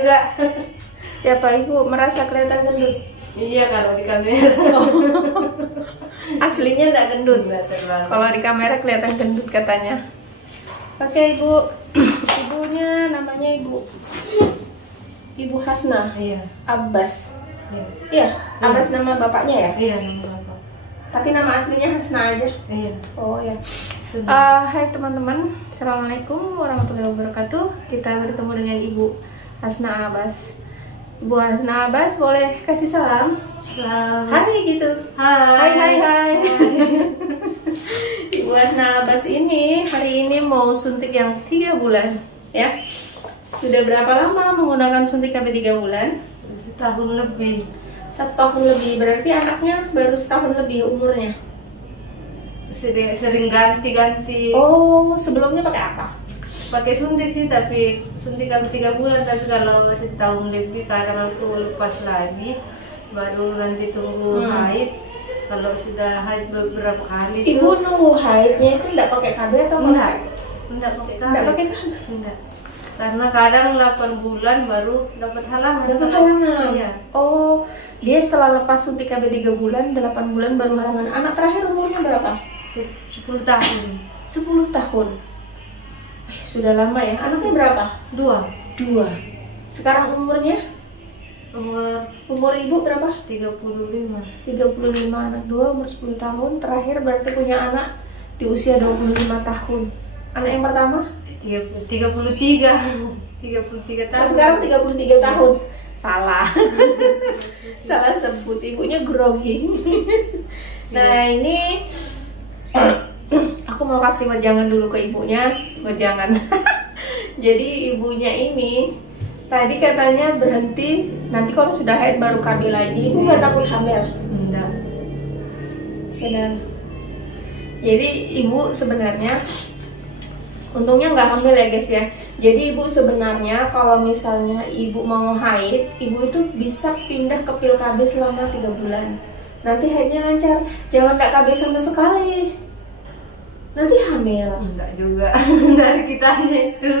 Enggak. Siapa ibu merasa kelihatan gendut? Iya, kalau di kamera. Aslinya enggak gendut. Kalau di kamera kelihatan gendut katanya. Oke ibu. Ibunya namanya Ibu Hasna. Iya. Abbas. Iya. Iya. Abbas nama bapaknya ya? Iya, nama apa? Tapi nama aslinya Hasna aja. Iya. Oh ya. Hai teman-teman, assalamualaikum warahmatullahi wabarakatuh. Kita bertemu dengan Ibu Hasna Abbas. Ibu Hasna Abbas boleh kasih salam? Salam. Hai gitu. Hai. Ibu Hasna Abbas ini hari ini mau suntik yang 3 bulan, ya. Sudah berapa lama menggunakan suntik KB 3 bulan? Setahun lebih. Setahun lebih, berarti anaknya baru setahun lebih umurnya. Sering ganti-ganti. Oh, sebelumnya pakai apa? Pakai suntik sih, tapi suntik KB 3 bulan. Tapi kalau setahun lebih kadang aku lepas lagi, baru nanti tunggu haid. Kalau sudah haid beberapa kali. Ibu nunggu haidnya itu enggak pakai KB atau enggak? Enggak pakai KB. Enggak pakai KB. Enggak. Karena kadang 8 bulan baru dapat halangan. Dapat halangan. Iya. Oh, dia setelah lepas suntik KB 3 bulan, 8 bulan baru halangan. Anak terakhir umurnya berapa? 10 tahun. 10 tahun. Sudah lama ya. Anaknya berapa? 2. Sekarang umurnya? Umur ibu berapa? 35. 35, anak 2 umur 10 tahun. Terakhir berarti punya anak di usia 25 tahun. Anak yang pertama? 33 tahun. Sekarang 33 tahun. Salah. Salah sebut, ibunya grogi. Nah, ini aku mau kasih wejangan dulu ke ibunya. Wejangan. Jadi ibunya ini tadi katanya berhenti, nanti kalau sudah haid baru KB lagi. Ibu nggak takut hamil? Enggak. Benar. Jadi ibu sebenarnya untungnya nggak hamil ya guys ya. Jadi ibu sebenarnya kalau misalnya ibu mau haid, ibu itu bisa pindah ke pil KB selama 3 bulan. Nanti haidnya lancar. Jangan nggak KB sama sekali. Nanti hamil. Enggak juga. Dari kitanya itu.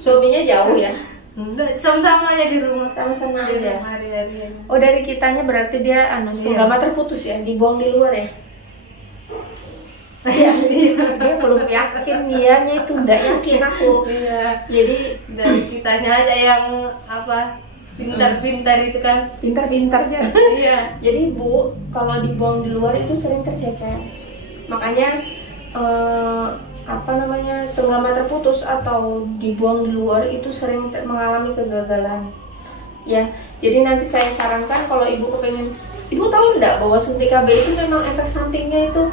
Suaminya jauh ya? Enggak, sama-sama aja di rumah. Sama-sama aja. Hari-hari. Oh, dari kitanya berarti dia senggama terputus ya, dibuang di luar ya? Iya, dia belum yakin, dianya itu enggak yakin aku. Iya. Jadi dari kitanya aja yang apa? Pintar-pintar itu kan. pintar-pintar aja. Iya. Jadi Bu, kalau dibuang di luar itu sering tercecer. Makanya senggama terputus atau dibuang di luar itu sering mengalami kegagalan. Ya, jadi nanti saya sarankan kalau ibu kepengen, ibu tahu enggak bahwa suntik KB itu memang efek sampingnya itu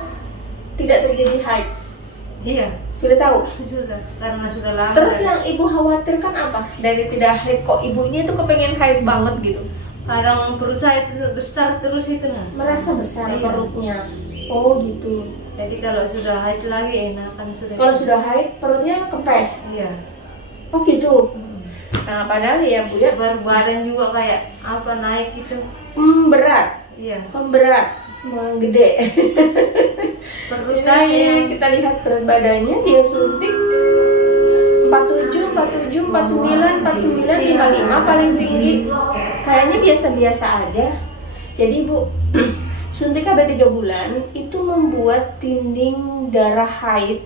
tidak terjadi haid? Iya. Sudah tahu? Sudah, karena sudah lama. Terus yang ibu khawatirkan apa? Dari tidak haid kok ibunya itu kepengen haid banget gitu? Kadang perut saya itu besar terus itu nah. Merasa besar Iya. perutnya. Oh gitu. Jadi kalau sudah haid lagi enakan sudah. Kalau sudah haid perutnya kempes. Iya. Oh gitu. Nah padahal ya Bu ya, Baru badan juga kayak apa naik gitu. berat. Iya. Berat, gede. Perutnya Ini kita lihat berat badannya, dia suntik 47, 49, 55 paling tinggi. Kayaknya biasa-biasa aja. Jadi Bu, suntik KB 3 bulan itu membuat dinding darah haid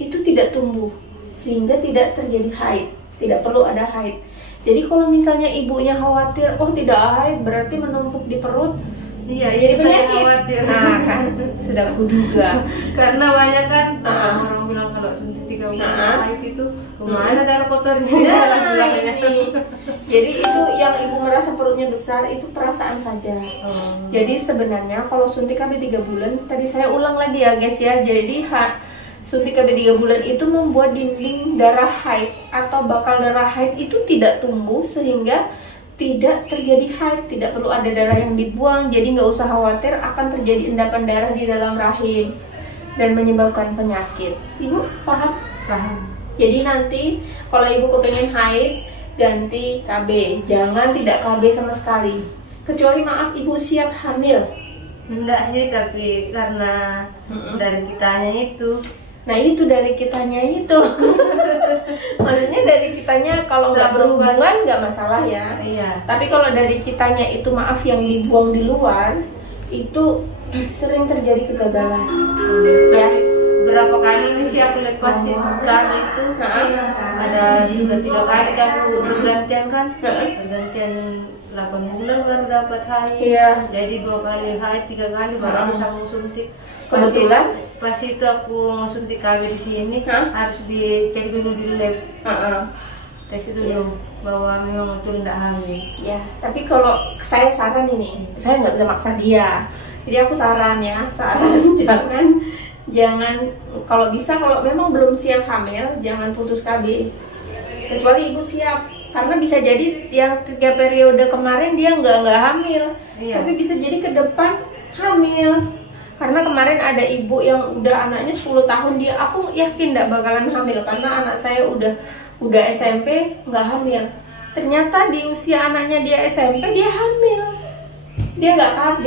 itu tidak tumbuh, sehingga tidak terjadi haid, tidak perlu ada haid. Jadi kalau misalnya ibunya khawatir, oh tidak haid berarti menumpuk di perut, Iya, jadi saya penyakit. khawatir. Nah kan, sudah kuduga. Karena banyak kan orang bilang kalau suntik 3 bulan haid itu kemana darah kotornya? Nah, ini. Jadi itu yang ibu merasa perutnya besar itu perasaan saja. Jadi sebenarnya kalau suntik KB 3 bulan, tadi saya ulang lagi ya guys ya. Jadi suntik KB 3 bulan itu membuat dinding darah haid atau bakal darah haid itu tidak tumbuh sehingga tidak terjadi haid, tidak perlu ada darah yang dibuang. Jadi nggak usah khawatir akan terjadi endapan darah di dalam rahim dan menyebabkan penyakit. Ibu paham? Paham. Jadi nanti kalau ibu kepengen haid, ganti KB, jangan tidak KB sama sekali. Kecuali maaf ibu siap hamil. Enggak sih, tapi karena dari kitanya itu. Nah itu dari kitanya itu. Maksudnya dari kitanya kalau nggak berhubungan nggak masalah ya. Iya. Tapi kalau dari kitanya itu maaf yang dibuang di luar itu sering terjadi kegagalan. Ya. Berapa kali ini sih aku lepasin kami itu, ada sudah 3 kali aku bergantian kan, bergantian 8 bulan baru dapat haid. Iya. Jadi 2 kali haid, 3 kali baru aku sambung suntik. Kebetulan pas itu aku mau suntik KB di sini harus dicek dulu di lab. Tes dulu bahwa memang betul tidak hamil. Ya, tapi kalau saya saran ini, saya nggak bisa maksa dia. Jadi aku saran ya, jangan kalau bisa kalau memang belum siap hamil jangan putus KB. Kecuali ibu siap, karena bisa jadi yang 3 periode kemarin dia nggak hamil, tapi bisa jadi ke depan hamil. Karena kemarin ada ibu yang udah anaknya 10 tahun aku yakin nggak bakalan hamil karena anak saya udah SMP nggak hamil. Ternyata di usia anaknya dia SMP dia hamil, dia nggak KB.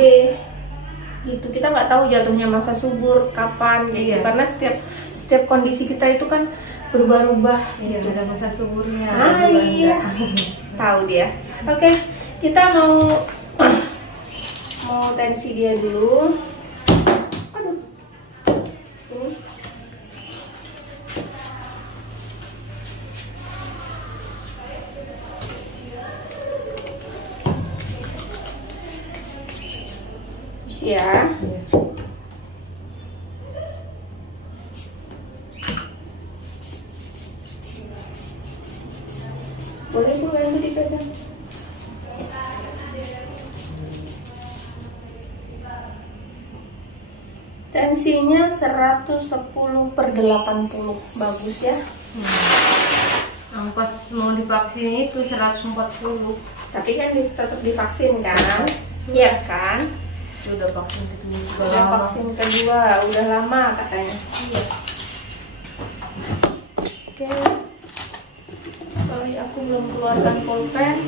Gitu, kita nggak tahu jatuhnya masa subur kapan gitu. Karena setiap kondisi kita itu kan berubah-ubah. Gitu. Ada masa suburnya. Iya. Tahu dia. Oke, kita mau tensi dia dulu. Aduh. Ini. Ya. Boleh Bu, yang dipegang. Tensinya 110/80. Bagus ya. Yang pas mau divaksin itu 140. Tapi kan tetap divaksin kan? Iya kan? Udah vaksin kedua. Udah vaksin kedua, udah lama katanya. Iya. Oke. Sorry aku belum keluarkan pulpen.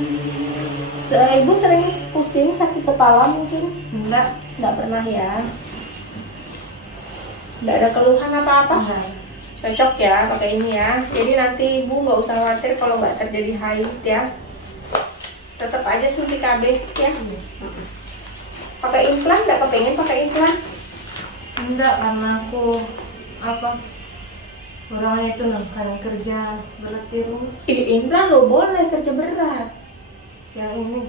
Ibu sering pusing, sakit kepala mungkin? Enggak pernah ya. Enggak ada keluhan apa-apa? Cocok ya pakai ini ya. Jadi nanti ibu nggak usah khawatir kalau nggak terjadi haid ya. Tetap aja suntik KB ya. Pakai implan, nggak kepengen pakai implan? Enggak, karena aku orangnya itu kadang kerja berat di rumah. Implan lo boleh kerja berat. Yang ini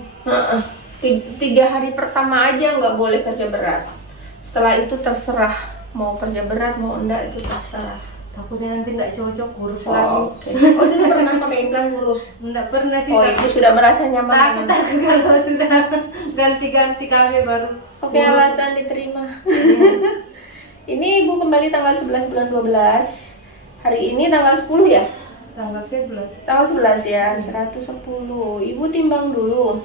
3 hari pertama aja nggak boleh kerja berat. Setelah itu terserah mau kerja berat mau enggak, itu terserah. Takutnya nanti nggak cocok, kurus lagi. Okay. Oh dulu pernah pakai implan kurus? Enggak pernah sih. Oh itu sudah merasa nyaman. Takut kalau sudah ganti-ganti kami baru. Oke, alasan diterima. Ini ibu kembali tanggal 11 bulan 12. Hari ini tanggal 10 ya? Tanggal 11. Tanggal 11 ya, 110. Ibu timbang dulu.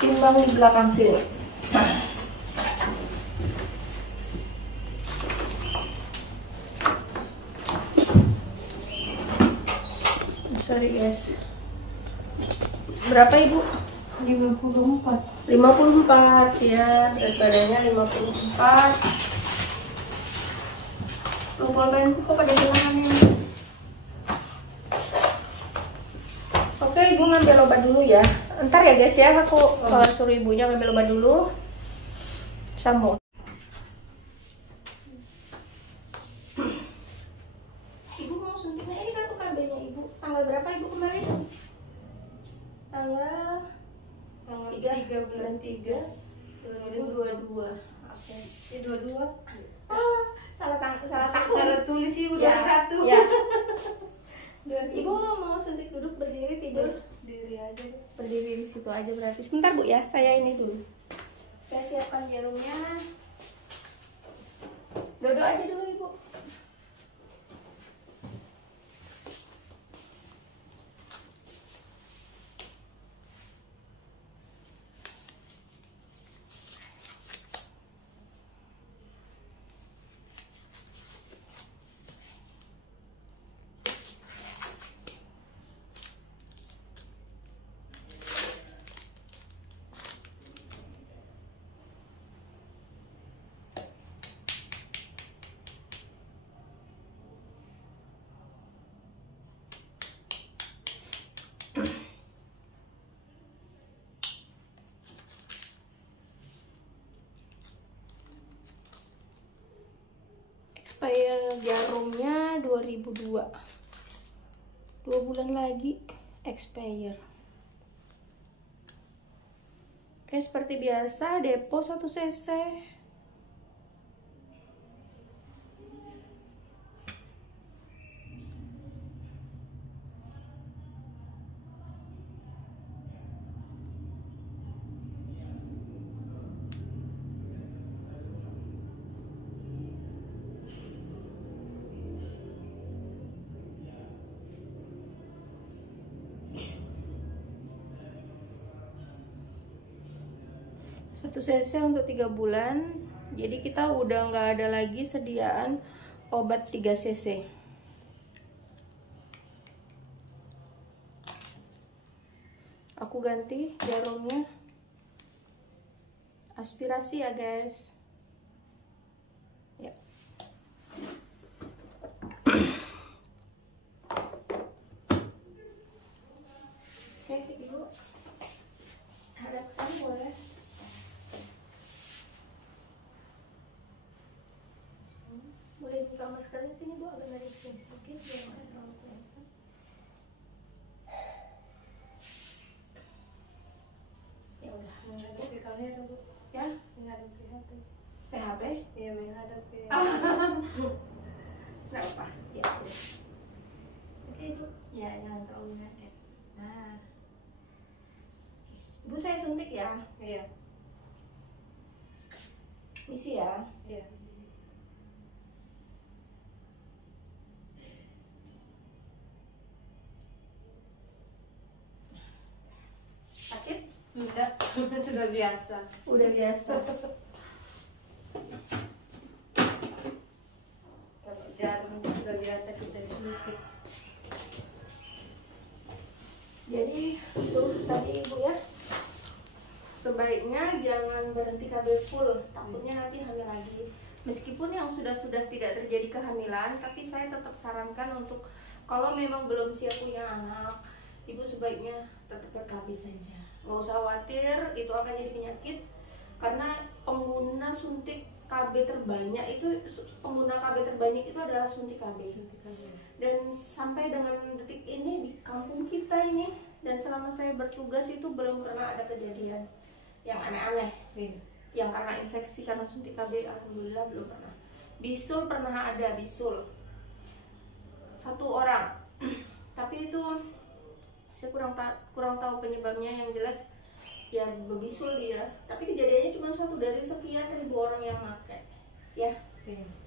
Timbang di belakang sini. Sorry guys. Berapa ibu? 54. 54 ya, berat badannya 54. Pulpenku kok pada hilangannya. Oke, ibu ngambil obat dulu ya. Ntar ya guys ya, aku suruh ibunya ngambil obat dulu. Sambung. Ibu mau suntiknya, ini kartu KB-nya ibu. Tanggal berapa ibu kemarin? Tanggal 3 bulan 3 2022. Oke. Ini 22. Salah tahun. Salah tulis sih udah satu. Ya. Ibu mau suntik duduk berdiri tidur? Diri aja. Berdiri di situ aja berarti. Sebentar Bu ya, saya ini dulu. Saya siapkan jarumnya. Duduk aja dulu Ibu. expired jarumnya 2002. 2 bulan lagi expire. Oke, seperti biasa depo 1 cc. Satu cc untuk 3 bulan. Jadi kita udah nggak ada lagi sediaan obat 3 cc. Aku ganti jarumnya. Aspirasi ya guys. Ya. Oke, ibu. Ada pesan boleh? Boleh buka maskernya sini bu, agak narik sini sedikit biar nggak terlalu kelihatan. Ya udah, menghadap ke kamera bu. Ya, menghadap ke HP. PHP? Iya, menghadap ke. Nggak apa, ya udah. Oke ibu. Ya, jangan terlalu ngakak. Nah, ibu saya suntik ya. Iya. Misi ya. Iya. Sakit? Enggak, sudah biasa. Udah biasa. Kalau jarum sudah biasa kita suntik. Jadi tuh tadi ibu ya, sebaiknya jangan berhenti KB full, takutnya nanti hamil lagi. Meskipun yang sudah tidak terjadi kehamilan, tapi saya tetap sarankan untuk kalau memang belum siap punya anak, ibu sebaiknya tetap ber-KB saja. Gak usah khawatir, itu akan jadi penyakit. Karena pengguna suntik KB terbanyak itu, pengguna KB terbanyak itu adalah suntik KB. Dan sampai dengan detik ini di kampung kita ini, dan selama saya bertugas itu belum pernah ada kejadian yang aneh-aneh. Yang karena infeksi karena suntik KB, alhamdulillah belum pernah. Bisul pernah ada, bisul 1 orang. Tapi itu saya kurang tahu penyebabnya, yang jelas ya bebisul dia. Tapi kejadiannya cuma 1 dari sekian ribu orang yang pakai. Ya.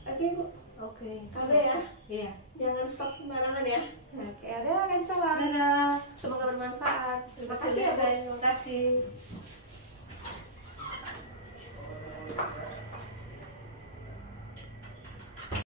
Oke bu. Oke. KB ya. Iya. Jangan stop sembarangan ya. Oke, ada kasih salam. Dadah. Semoga bermanfaat. Terima kasih ya, terima kasih.